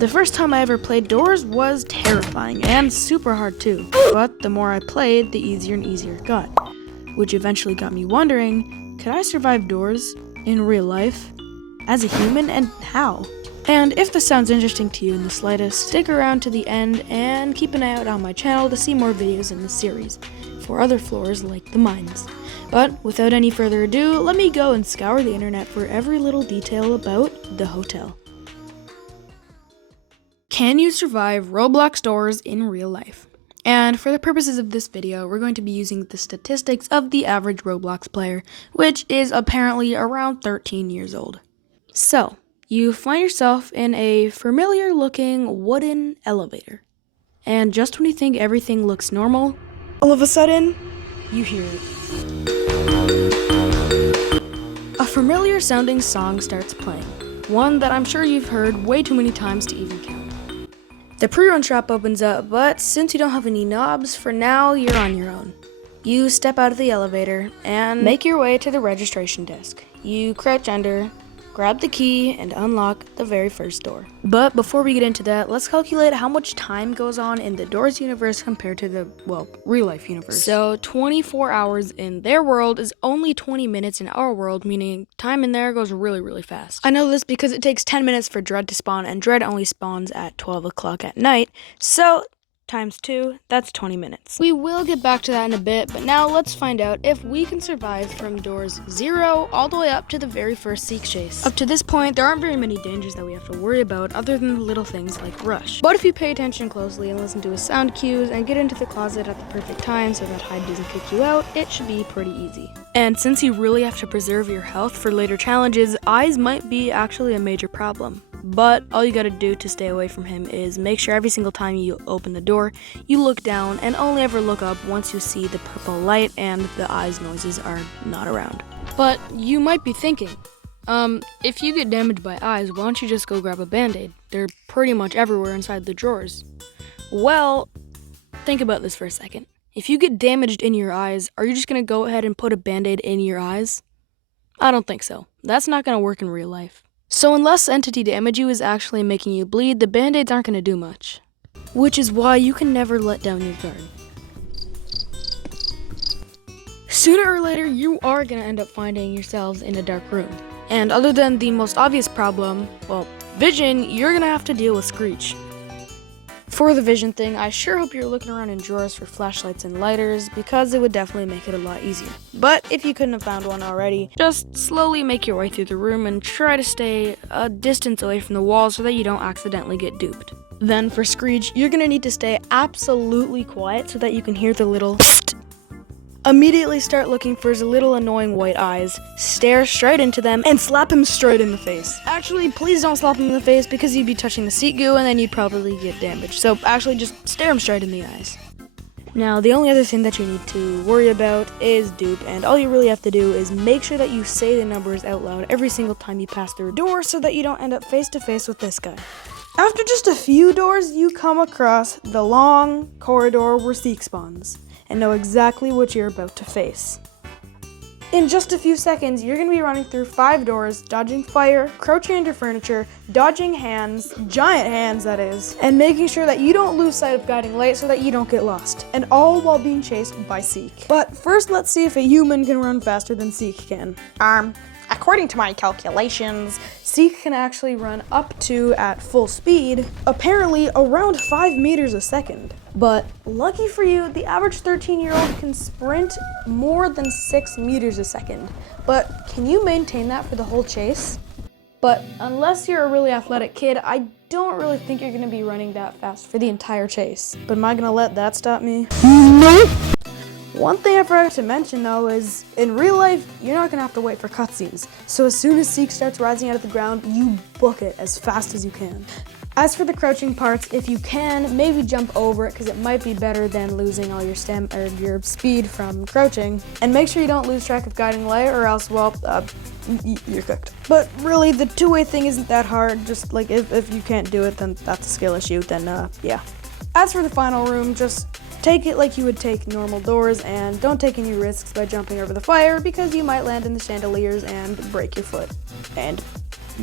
The first time I ever played Doors was terrifying and super hard too, but the more I played, the easier and easier it got, which eventually got me wondering, could I survive Doors in real life as a human, and how? And if this sounds interesting to you in the slightest, stick around to the end and keep an eye out on my channel to see more videos in this series for other floors like the mines. But without any further ado, let me go and scour the internet for every little detail about the hotel. Can you survive Roblox Doors in real life? And for the purposes of this video, we're going to be using the statistics of the average Roblox player, which is apparently around 13 years old. So, you find yourself in a familiar looking wooden elevator. And just when you think everything looks normal, all of a sudden, you hear it. A familiar sounding song starts playing, one that I'm sure you've heard way too many times to even count. The pre-run shop opens up, but since you don't have any knobs, for now you're on your own. You step out of the elevator and make your way to the registration desk. You crouch under, grab the key, and unlock the very first door. But before we get into that, let's calculate how much time goes on in the Doors universe compared to the, real life universe. So 24 hours in their world is only 20 minutes in our world, meaning time in there goes really, really fast. I know this because it takes 10 minutes for Dread to spawn, and Dread only spawns at 12 o'clock at night, so times 2, that's 20 minutes. We will get back to that in a bit, but now let's find out if we can survive from Doors 0 all the way up to the very first Seek chase. Up to this point, there aren't very many dangers that we have to worry about other than the little things like Rush. But if you pay attention closely and listen to his sound cues and get into the closet at the perfect time so that Hyde doesn't kick you out, it should be pretty easy. And since you really have to preserve your health for later challenges, eyes might be actually a major problem. But all you gotta do to stay away from him is make sure every single time you open the door, you look down and only ever look up once you see the purple light and the eyes noises are not around. But you might be thinking, if you get damaged by eyes, why don't you just go grab a band-aid? They're pretty much everywhere inside the drawers. Well, think about this for a second. If you get damaged in your eyes, are you just gonna go ahead and put a band-aid in your eyes? I don't think so. That's not gonna work in real life. So unless entity damage you is actually making you bleed, the band-aids aren't going to do much. Which is why you can never let down your guard. Sooner or later, you are going to end up finding yourselves in a dark room. And other than the most obvious problem, vision, you're going to have to deal with Screech. For the vision thing, I sure hope you're looking around in drawers for flashlights and lighters, because it would definitely make it a lot easier. But if you couldn't have found one already, just slowly make your way through the room and try to stay a distance away from the walls so that you don't accidentally get duped. Then for Screech, you're gonna need to stay absolutely quiet so that you can hear the little psst. Immediately start looking for his little annoying white eyes, stare straight into them, and slap him straight in the face. Actually, please don't slap him in the face because you'd be touching the seat goo and then you'd probably get damaged. So actually just stare him straight in the eyes. Now, the only other thing that you need to worry about is dupe, and all you really have to do is make sure that you say the numbers out loud every single time you pass through a door so that you don't end up face to face with this guy. After just a few doors, you come across the long corridor where Seek spawns, and know exactly what you're about to face. In just a few seconds, you're going to be running through 5 doors, dodging fire, crouching under furniture, dodging hands, giant hands that is, and making sure that you don't lose sight of guiding light so that you don't get lost, and all while being chased by Seek. But first, let's see if a human can run faster than Seek can. According to my calculations, Seek can actually run up to, at full speed, apparently around 5 meters a second. But lucky for you, the average 13-year-old can sprint more than 6 meters a second. But can you maintain that for the whole chase? But unless you're a really athletic kid, I don't really think you're gonna be running that fast for the entire chase. But am I gonna let that stop me? Nope. One thing I forgot to mention though is, in real life, you're not gonna have to wait for cutscenes. So as soon as Seek starts rising out of the ground, you book it as fast as you can. As for the crouching parts, if you can, maybe jump over it because it might be better than losing all your your speed from crouching. And make sure you don't lose track of guiding light or else, you're cooked. But really, the two-way thing isn't that hard. Just like if you can't do it, then that's a skill issue, then yeah. As for the final room, just take it like you would take normal doors and don't take any risks by jumping over the fire because you might land in the chandeliers and break your foot. And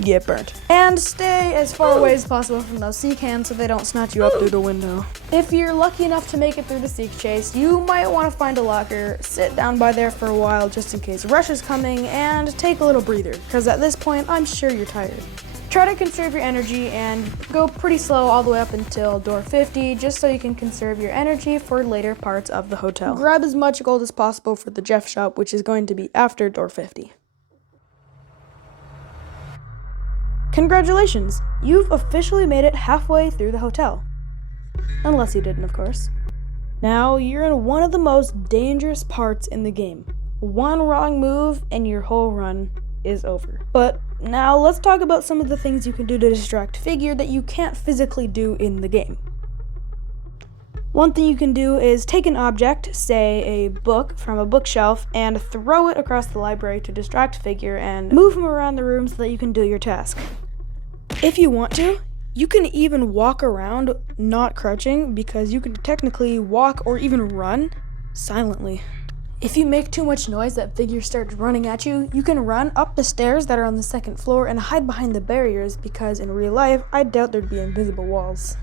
get burnt. And stay as far away as possible from those sea cans so they don't snatch you up through the window. If you're lucky enough to make it through the sea chase, you might want to find a locker, sit down by there for a while just in case rush is coming, and take a little breather, because at this point, I'm sure you're tired. Try to conserve your energy and go pretty slow all the way up until door 50, just so you can conserve your energy for later parts of the hotel. Grab as much gold as possible for the Jeff shop, which is going to be after door 50. Congratulations! You've officially made it halfway through the hotel. Unless you didn't, of course. Now, you're in one of the most dangerous parts in the game. One wrong move and your whole run is over. But now let's talk about some of the things you can do to distract Figure that you can't physically do in the game. One thing you can do is take an object, say a book, from a bookshelf and throw it across the library to distract Figure and move him around the room so that you can do your task. If you want to, you can even walk around not crouching, because you can technically walk or even run silently. If you make too much noise that Figure starts running at you, you can run up the stairs that are on the second floor and hide behind the barriers, because in real life, I doubt there'd be invisible walls.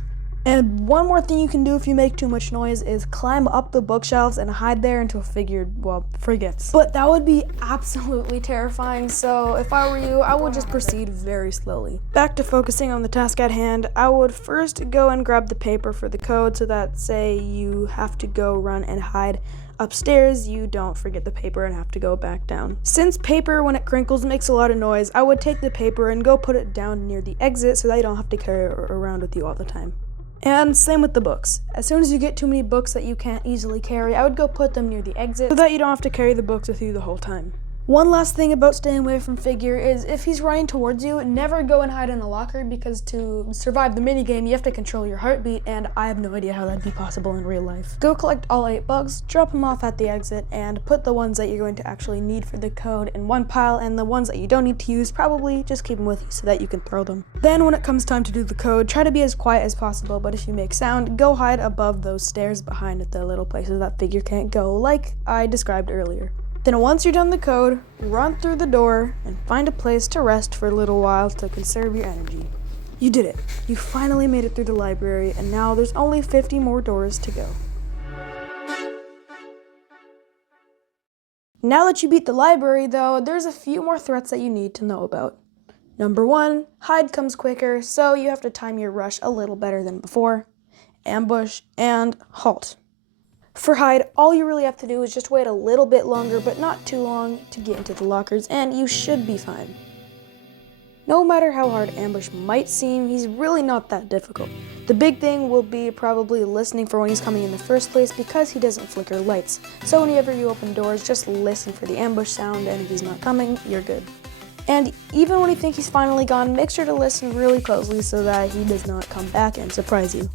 And one more thing you can do if you make too much noise is climb up the bookshelves and hide there until Figure, forgets. But that would be absolutely terrifying, so if I were you, I would just proceed very slowly. Back to focusing on the task at hand, I would first go and grab the paper for the code so that, say, you have to go run and hide upstairs, you don't forget the paper and have to go back down. Since paper, when it crinkles, makes a lot of noise, I would take the paper and go put it down near the exit so that you don't have to carry it around with you all the time. And same with the books. As soon as you get too many books that you can't easily carry, I would go put them near the exit so that you don't have to carry the books with you the whole time. One last thing about staying away from Figure is if he's running towards you, never go and hide in a locker, because to survive the minigame, you have to control your heartbeat, and I have no idea how that'd be possible in real life. Go collect all 8 bugs, drop them off at the exit, and put the ones that you're going to actually need for the code in one pile, and the ones that you don't need to use, probably just keep them with you so that you can throw them. Then when it comes time to do the code, try to be as quiet as possible, but if you make sound, go hide above those stairs behind the little places that Figure can't go, like I described earlier. Then once you're done the code, run through the door and find a place to rest for a little while to conserve your energy. You did it. You finally made it through the library, and now there's only 50 more doors to go. Now that you beat the library, though, there's a few more threats that you need to know about. Number 1, hide comes quicker, so you have to time your rush a little better than before. Ambush and halt. For hide, all you really have to do is just wait a little bit longer, but not too long, to get into the lockers, and you should be fine. No matter how hard ambush might seem, he's really not that difficult. The big thing will be probably listening for when he's coming in the first place, because he doesn't flicker lights. So whenever you open doors, just listen for the ambush sound, and if he's not coming, you're good. And even when you think he's finally gone, make sure to listen really closely so that he does not come back and surprise you.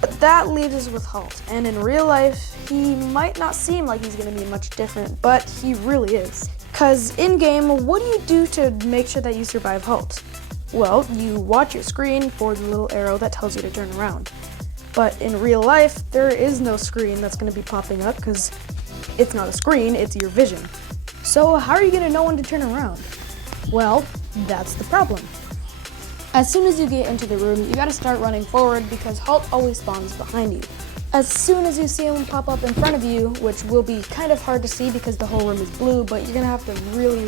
But that leaves us with halt, and in real life, he might not seem like he's going to be much different, but he really is. Cause in-game, what do you do to make sure that you survive halt? Well, you watch your screen for the little arrow that tells you to turn around. But in real life, there is no screen that's going to be popping up, because it's not a screen, it's your vision. So how are you going to know when to turn around? Well, that's the problem. As soon as you get into the room, you gotta start running forward, because halt always spawns behind you. As soon as you see him pop up in front of you, which will be kind of hard to see because the whole room is blue, but you're gonna have to really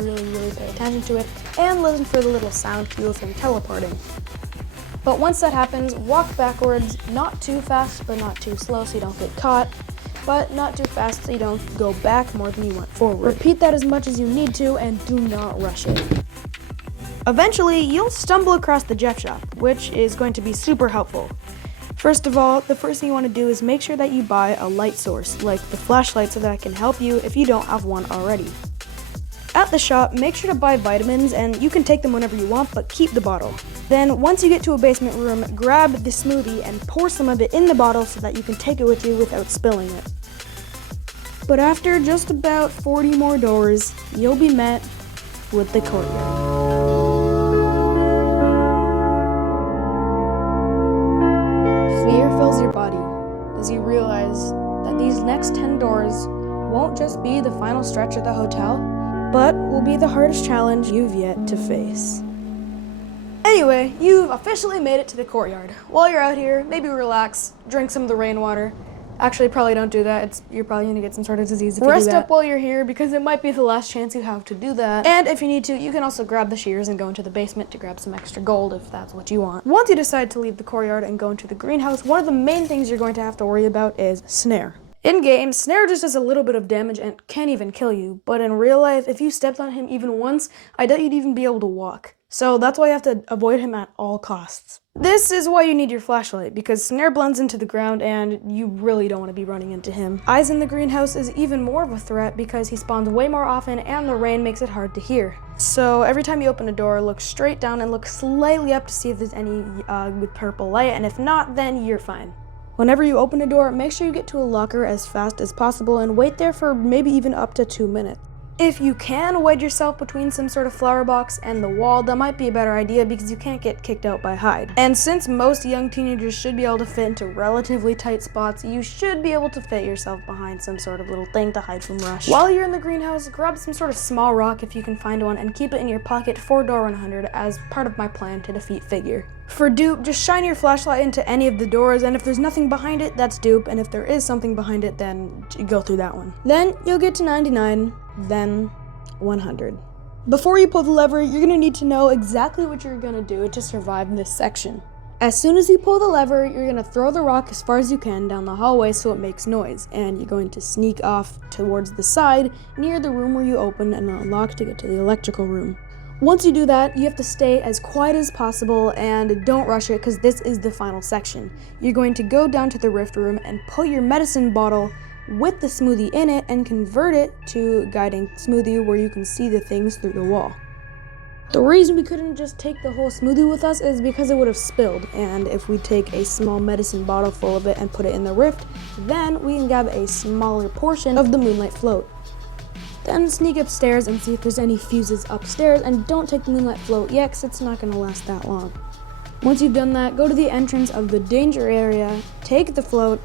pay attention to it and listen for the little sound cue of him teleporting. But once that happens, walk backwards, not too fast but not too slow so you don't get caught, but not too fast so you don't go back more than you went forward. Repeat that as much as you need to, and do not rush it. Eventually, you'll stumble across the Jeff shop, which is going to be super helpful. First of all, the first thing you want to do is make sure that you buy a light source, like the flashlight, so that it can help you if you don't have one already. At the shop, make sure to buy vitamins, and you can take them whenever you want, but keep the bottle. Then, once you get to a basement room, grab the smoothie and pour some of it in the bottle so that you can take it with you without spilling it. But after just about 40 more doors, you'll be met with the courtyard. Fear fills your body as you realize that these next 10 doors won't just be the final stretch of the hotel, but will be the hardest challenge you've yet to face. Anyway, you've officially made it to the courtyard. While you're out here, maybe relax, drink some of the rainwater. Actually, probably don't do that. You're probably gonna get some sort of disease if you do that. Rest up while you're here because it might be the last chance you have to do that. And if you need to, you can also grab the shears and go into the basement to grab some extra gold if that's what you want. Once you decide to leave the courtyard and go into the greenhouse, one of the main things you're going to have to worry about is snare. In-game, Snare just does a little bit of damage and can't even kill you, but in real life, if you stepped on him even once, I doubt you'd even be able to walk. So that's why you have to avoid him at all costs. This is why you need your flashlight, because Snare blends into the ground and you really don't want to be running into him. Eyes in the greenhouse is even more of a threat because he spawns way more often and the rain makes it hard to hear. So every time you open a door, look straight down and look slightly up to see if there's any with purple light, and if not, then you're fine. Whenever you open a door, make sure you get to a locker as fast as possible and wait there for maybe even up to 2 minutes. If you can wedge yourself between some sort of flower box and the wall, that might be a better idea because you can't get kicked out by hide. And since most young teenagers should be able to fit into relatively tight spots, you should be able to fit yourself behind some sort of little thing to hide from rush. While you're in the greenhouse, grab some sort of small rock if you can find one and keep it in your pocket for door 100 as part of my plan to defeat Figure. For dupe, just shine your flashlight into any of the doors, and if there's nothing behind it, that's dupe, and if there is something behind it, then go through that one. Then you'll get to 99, then 100. Before you pull the lever, you're going to need to know exactly what you're going to do to survive this section. As soon as you pull the lever, you're going to throw the rock as far as you can down the hallway so it makes noise, and you're going to sneak off towards the side near the room where you open and unlock to get to the electrical room. Once you do that, you have to stay as quiet as possible and don't rush it because this is the final section. You're going to go down to the rift room and put your medicine bottle with the smoothie in it and convert it to guiding smoothie where you can see the things through the wall. The reason we couldn't just take the whole smoothie with us is because it would have spilled, and if we take a small medicine bottle full of it and put it in the rift, then we can grab a smaller portion of the moonlight float. Then sneak upstairs and see if there's any fuses upstairs, and don't take the moonlight float yet because it's not going to last that long. Once you've done that, go to the entrance of the danger area, take the float,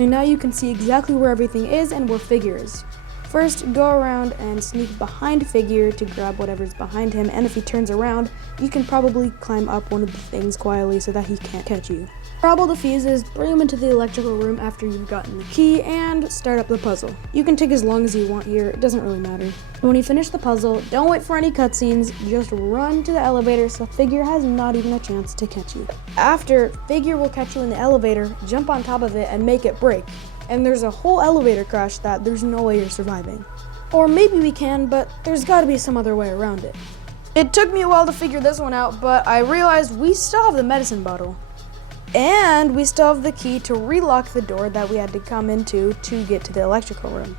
and now you can see exactly where everything is and where Figure is. First, go around and sneak behind Figure to grab whatever's behind him, and if he turns around, you can probably climb up one of the things quietly so that he can't catch you. Grab all the fuses, bring them into the electrical room after you've gotten the key, and start up the puzzle. You can take as long as you want here, it doesn't really matter. When you finish the puzzle, don't wait for any cutscenes, just run to the elevator so Figure has not even a chance to catch you. After, Figure will catch you in the elevator, jump on top of it, and make it break. And there's a whole elevator crash that there's no way you're surviving. Or maybe we can, but there's gotta be some other way around it. It took me a while to figure this one out, but I realized we still have the medicine bottle. And we still have the key to relock the door that we had to come into to get to the electrical room.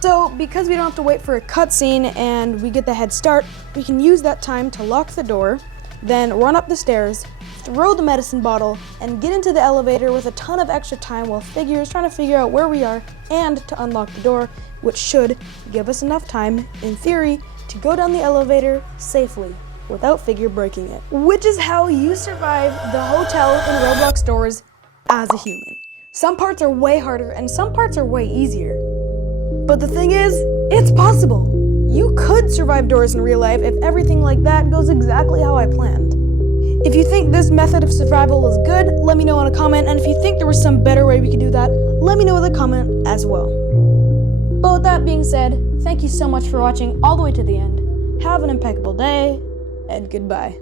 So, because we don't have to wait for a cutscene and we get the head start, we can use that time to lock the door, then run up the stairs, throw the medicine bottle, and get into the elevator with a ton of extra time while Figure is trying to figure out where we are and to unlock the door, which should give us enough time, in theory, to go down the elevator safely without Figure breaking it. Which is how you survive the hotel in Roblox doors as a human. Some parts are way harder and some parts are way easier. But the thing is, it's possible. You could survive doors in real life if everything like that goes exactly how I planned. If you think this method of survival was good, let me know in a comment, and if you think there was some better way we could do that, let me know in a comment as well. But with that being said, thank you so much for watching all the way to the end. Have an impeccable day, and goodbye.